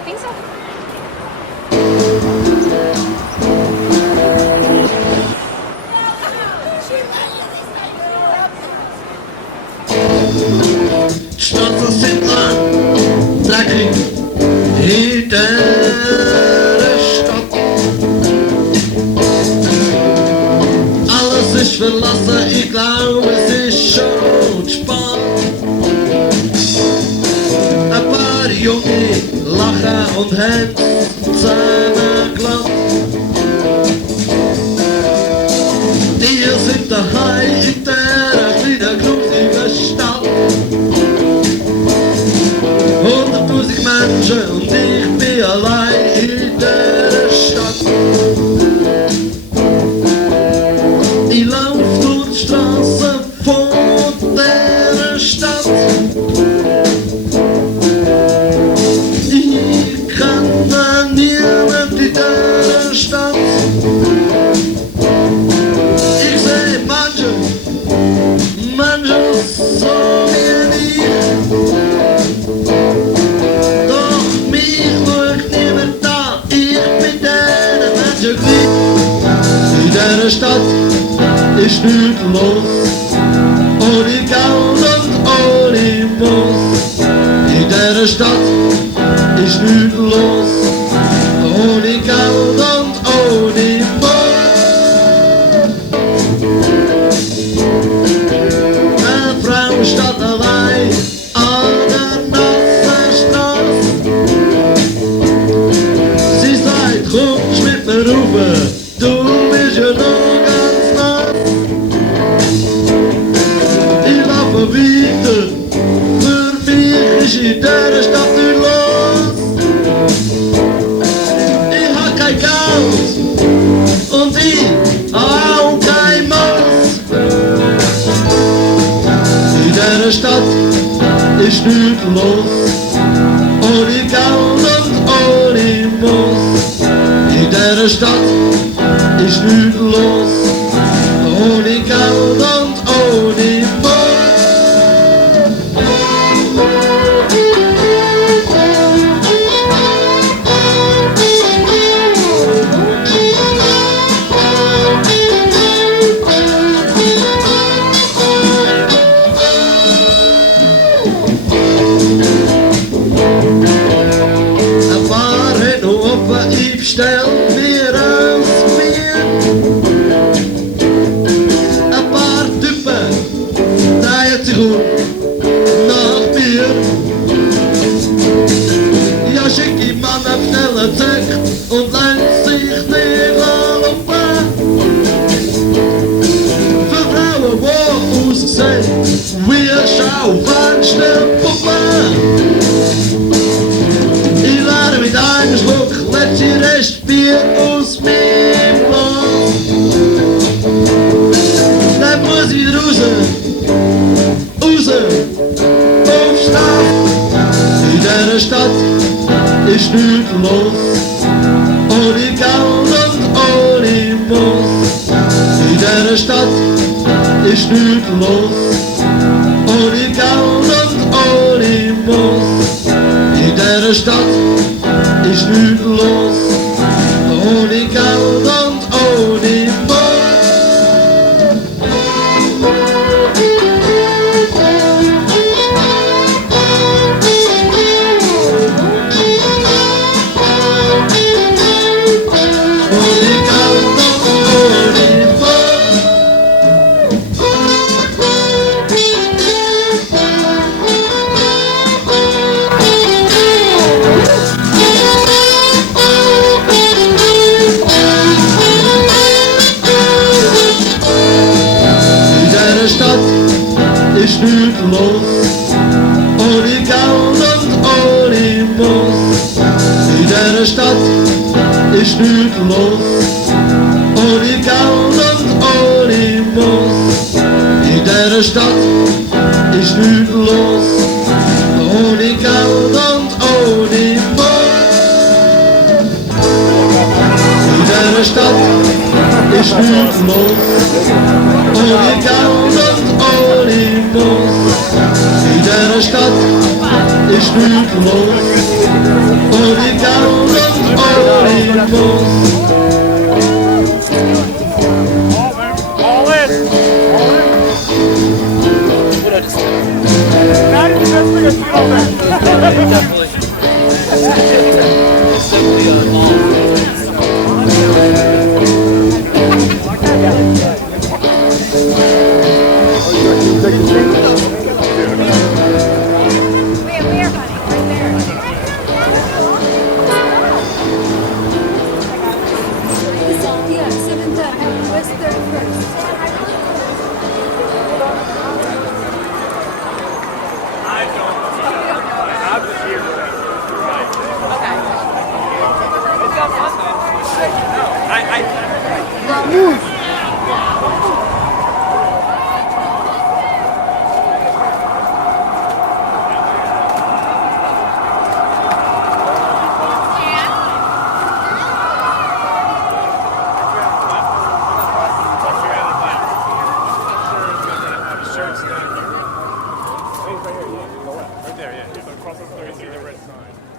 I think so. Stadt aus Hitler, dreckig in der Stadt. Alles ist verlassen, ich glaube, es ist schon spät. Ein paar Junge lachen und haben Zähne glatt. Die sind daheim in der kleinen, gruseligen Stadt. 100.000 Menschen und ich bin allein in der Stadt. Ich lauf durch die Straßen von der Stadt. Ich kenne niemand in der Stadt. Ich seh Menschen so wie ich. Doch mich schaut niemand an, ich bin der Menschen gleich. In dieser Stadt ist nichts los, ohne Geld und ohne Muss. In dieser Stadt ist nichts los, ohne Geld und ohne Muss. Eine Frau steht allein an der nassen Straße. Sie sagt, kommst mit mir rüber, du bist ja noch ganz nass. Ich laufe weiter, für mich ist in dieser Stadt nichts los. Ich hab kein Geld und ich auch kein Muss. In dieser Stadt ist nichts los, ohne Geld und ohne Muss. In dieser Stadt ist nichts los, ohne Geld und ohne Muss. Ein paar Rennhofen, ich bestell mir ein Bier. Ein paar Typen drehen sich nach Bier. Ja, schicke Mann auf schnellen Zeck und lässt sich nicht anrufen. Für Frauen, die aussehen wie ein Schaufensterpuppe. Ich lade mit einem Schluck letzte Rest Bier aus meinem Glas. Dann muss ich wieder raus, auf Straße. In dieser Stadt ist nichts los, ohne Geld und ohne Muss. In dieser Stadt ist nichts los, ohne Geld und ohne Muss. In dieser Stadt ist nichts los, ohne Geld und ohne Muss. Ohne Geld und ohne Muss. Ist nichts los, ohne Geld und ohne Muss. In dieser Stadt ist nichts los, ohne Geld und ohne Muss. In dieser Stadt ist nichts los, ohne Geld und ohne Muss. In dieser Stadt ist nichts los, ohne Geld und ohne Muss. In dieser Stadt ist nichts los und ich kann alles los. Right there, yeah. So across the, you see the red sign.